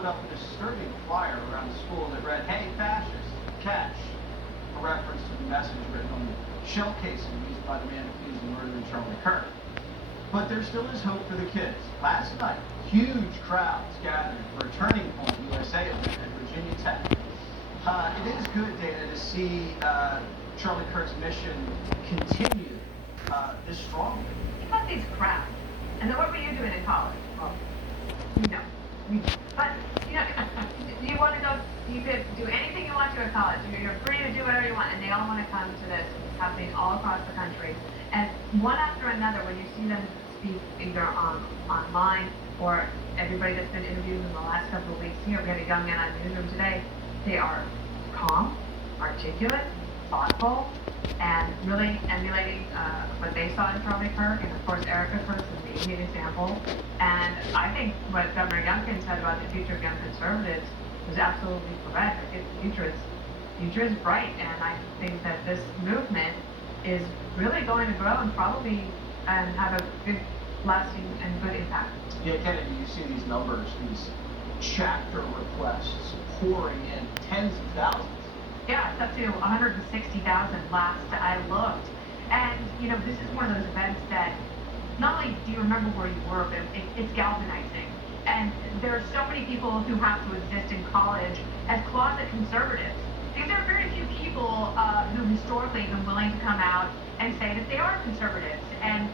put up a disturbing flyer around the school that read, "Hey, fascists, catch," a reference to the message written on the shell casing used by the man accused of murdering Charlie Kirk. But there still is hope for the kids. Last night, huge crowds gathered for a Turning Point USA event at Virginia Tech. It is good, Dana, to see Charlie Kirk's mission continue this strongly. Think about these crowds. And then what were you doing in college? Well, but, you want to go, you could do anything you want to in college. You're free to do whatever you want, and they all want to come to this. It's happening all across the country. And one after another, when you see them speak either online or everybody that's been interviewed in the last couple of weeks here, we had a young man on Newsroom today, they are calm, articulate, thoughtful, and really emulating what they saw in Charlie Kirk, and of course Erica Kirk is an example. And I think what Governor Youngkin said about the future of young conservatives was absolutely correct. I think the future is bright, and I think that this movement is really going to grow and probably have a good, lasting, and good impact. Yeah, Kennedy, you see these numbers, these chapter requests pouring in, tens of thousands. Yeah, it's up to 160,000 last I looked. And, this is one of those events that not only do you remember where you were, but it's galvanizing. And there are so many people who have to exist in college as closet conservatives. Because there are very few people who historically have been willing to come out and say that they are conservatives and,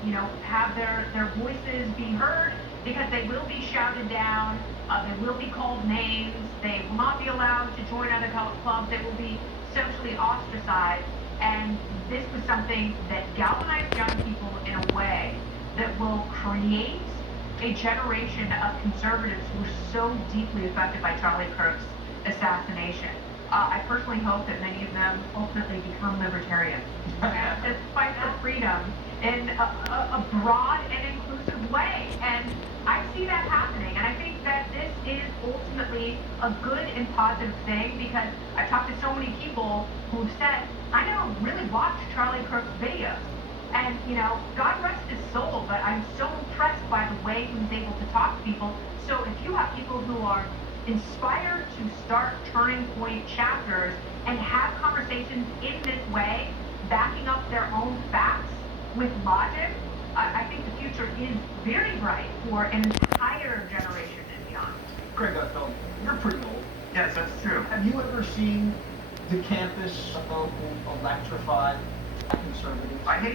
have their voices be heard, because they will be shouted down, they will be called names, they will not be allowed to join other clubs, they will be socially ostracized. And this was something that galvanized young people in a way that will create a generation of conservatives who were so deeply affected by Charlie Kirk's assassination. I personally hope that many of them ultimately become libertarians and fight for freedom in a broad and inclusive way. And I see that happening, and I think that this is ultimately a good and positive thing, because I've talked to so many people who've said, I never really watched Charlie Kirk's videos. And, God rest his soul, but I'm so impressed by the way he was able to talk to people. So if you have people who are inspired to start Turning Point chapters and have conversations in this way, backing up their own facts with logic, I think the future is very bright for an entire generation and beyond. Greg Gutfeld, you're pretty old. Yes, that's true. Have you ever seen the campus electrified by conservatives? I hate